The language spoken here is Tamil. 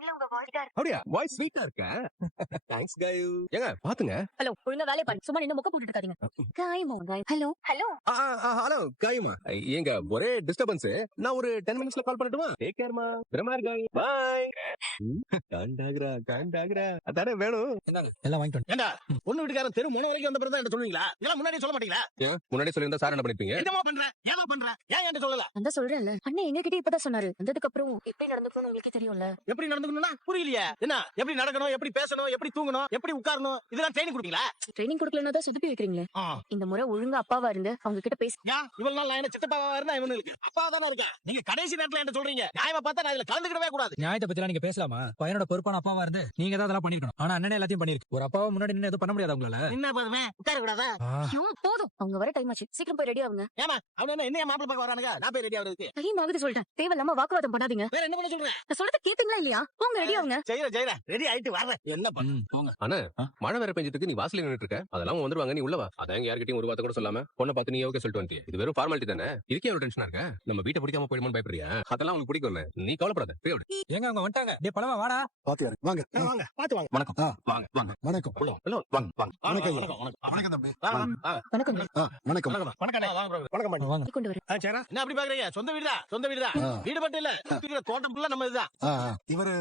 டோன்ல உங்க வாய்ஸ் தான் இருக்கு. அப்படியா? வாய்ஸ் ஸ்வீட்டா இருக்க. தேங்க்ஸ் காயு. ஏங்க பாத்துங்க. ஹலோ, ஒழுங்கா வேலைய பாருங்க. சும்மா நின்னு மொக்க போட்டுட்டு இருக்காதீங்க. காய்மா காய். Hello hello. ஹலோ காயுமா. ஏங்க ஒரே டிஸ்டர்பன்ஸ். நான் ஒரு 10 மினிட்ஸ்ல கால் பண்ணட்டுமா? டேக் கேர்மா. பிரமார் காய். பை. காண்டாகரா. அதானே வேணும். எல்லாம் வாங்கிட்டு ஏண்டா பொண்ணு வீட்டுக்காரன் தெரு முனை வரைக்கும் வந்த பிறகு தான் சொல்லுவீங்களா? இதெல்லாம் முன்னாடியே சொல்ல மாட்டீங்களா? ஏன் முன்னாடி சொல்லியிருந்தா சார் என்ன பண்ணிருப்பீங்க? என்னமா பண்ற? ஏமா பண்ற? ஏன் என்கிட்ட சொல்லல? அந்த சொல்றேன்ல. அண்ணே எங்க கிட்ட இப்பதான் சொன்னாரு. வந்ததுக்கு அப்புறம் எப்படி நடந்துக்கணும் உங்களுக்கு தெரியும்ல. எப்படி நடந்துக்கணும்னா புரியலையே. என்ன எப்படி நடக்கணும், எப்படி பேசணும், எப்படி தூங்கணும், எப்படி உட்காரணும், இதெல்லாம் ட்ரைனிங் கொடுப்பீங்களா? ட்ரைனிங் கொடுக்கலன்னா தான் சுதுப்பி வைக்கிறீங்களே. இந்த முறை ஒழுங்கா அப்பாவா இருந்து அவங்க கிட்ட பேசி. ஏன் இவ்வளவு நாள் நான் என்ன சித்தப்பாவா இருந்தா இவனுக்கு அப்பா தானே இருக்கேன். நீங்க கடைசி நேரத்துல என்ன சொல்றீங்க? நியாயமா பார்த்தா நான் இதுல கலந்துக்கிடவே கூடாது. நியாயத்தை பத்தி நீங்க பேசலாமா? பையனோட பொறுப்பான அப்பாவா இருந்து நீங்க தான் அதெல்லாம் பண்ணிருக்கணும். ஆனா அண்ணனே எல்லாத்தையும் பண்ணிருக்கு. ஒரு அப்பாவை முன்னாடி நின்னு எதுவும் பண்ண முடியாது உங்களால. என்ன பாருமே உட்கார கூடாதா? ஐயோ, போதும். அவங்க வர டைம் ஆச்சு. சீக்கிரம் போய் ரெடி ஆகுங்க. ஏமா அவன் என்ன மாப்பிள்ளை பார்க்க வரானுங்க? நான் போய் ரெடி ஆகுறதுக்கு டைம் ஆகுது சொல்லிட்டேன். தேவையில்லாம வாக்குவாதம் பண்ணாதீங்க. வேற என்ன பண்ண சொல்றேன்? நான் சொல்றத கேட்டீங்களா இல்லையா? போங்க ரெடி ஆகுங்க. ஜெயிரா ரெடி ஆயிட்டு வர்றேன். என்ன பண்ணு போங்க. அண்ணா மழை வேற பெஞ்சிட்டு இருக்கு. நீ வாசல்ல நின்னுட்டு இருக்க. அதெல்லாம் வந்துருவாங்க. நீ உள்ள வா. அதான் யார்கிட்டயும் ஒரு வார்த்தை கூட சொல்லாம பொண்ணை பார்த்து நீ ஓகே சொல்லிட்டு வந்துட்டியா? இது வெறும் ஃபார்மாலிட்டி தானே. இதுக்கே ஒரு டென்ஷனா இருக்க? நம்ம வீட்டை பிடிக்காம போயிடுமோன்னு பயப்படுறியா? அதெல்லாம் உங்களுக்கு பிடிக்கும். நீ கவலைப்படாத. போய் விடு. ஏங்க அவங்க வந்துட்டாங்க. டேய் பழமா வாடா. பாத்து வாங்க வாங்க பாத்து வாங்க. வணக்கம் வாங்க வாங்க வணக்கம் ஹலோ வாங்க வாங்க வணக்கம். வணக்கம் தம்பி வணக்கம். வணக்கம் வணக்கம் வாங்க brother. வாங்க. கொண்டு வரேன். என்ன அப்படி பாக்குறீங்க? சொந்த வீடுதான் வீடு மட்டும் இல்ல. தோட்டம் ஃபுல்லா நம்ம இதுதான். இவரு